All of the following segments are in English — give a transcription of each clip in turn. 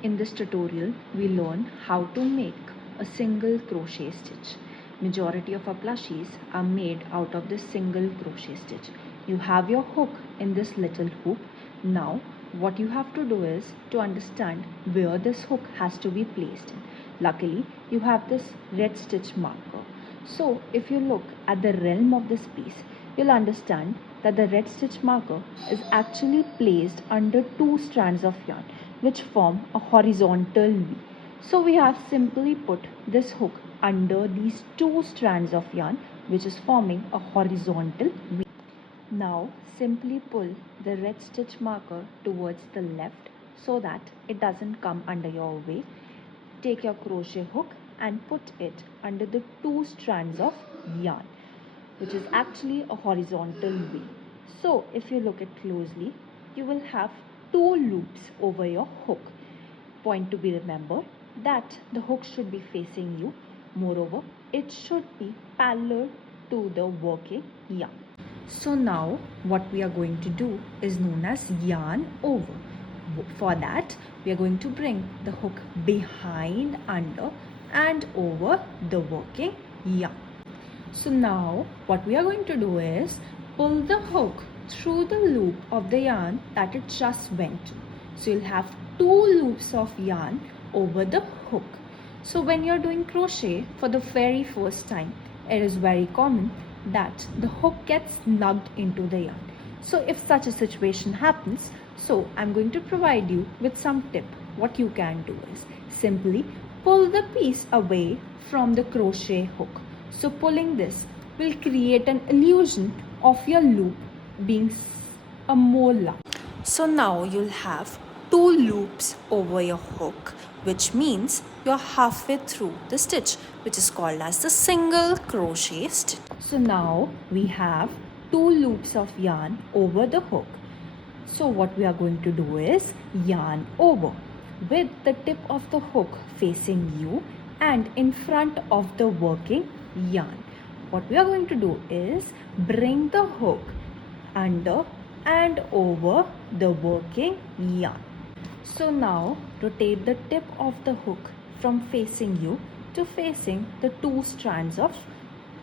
In this tutorial, we learn how to make a single crochet stitch. Majority of our plushies are made out of this single crochet stitch. You have your hook in this little hoop. Now, what you have to do is to understand where this hook has to be placed in. Luckily, you have this red stitch marker. So, if you look at the realm of this piece, you'll understand that the red stitch marker is actually placed under two strands of yarn which form a horizontal V. So we have simply put this hook under these two strands of yarn which is forming a horizontal V. Now simply pull the red stitch marker towards the left so that it doesn't come under your way. Take your crochet hook and put it under the two strands of yarn, which is actually a horizontal V. So if you look at closely, you will have two loops over your hook. Point to be remembered that the hook should be facing you. Moreover, it should be parallel to the working yarn. So now what we are going to do is known as yarn over. For that, we are going to bring the hook behind, under and over the working yarn. So now what we are going to do is pull the hook through the loop of the yarn that it just went to. So you'll have two loops of yarn over the hook. So when you're doing crochet for the very first time, it is very common that the hook gets snugged into the yarn. So if such a situation happens, so I'm going to provide you with some tip. What you can do is simply pull the piece away from the crochet hook. So pulling this will create an illusion of your loop being a more large. So now you'll have two loops over your hook, which means you're halfway through the stitch, which is called as the single crochet stitch. So now we have two loops of yarn over the hook. So what we are going to do is yarn over with the tip of the hook facing you and in front of the working yarn. What we are going to do is bring the hook under and over the working yarn. So now rotate the tip of the hook from facing you to facing the two strands of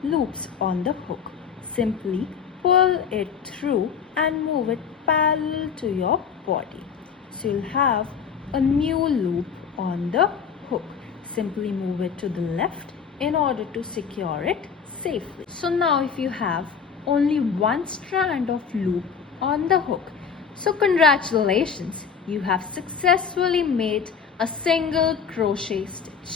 loops on the hook. Simply pull it through and move it parallel to your body. So you'll have a new loop on the hook. Simply move it to the left in order to secure it safely. So now if you have only one strand of loop on the hook, so congratulations, you have successfully made a single crochet stitch.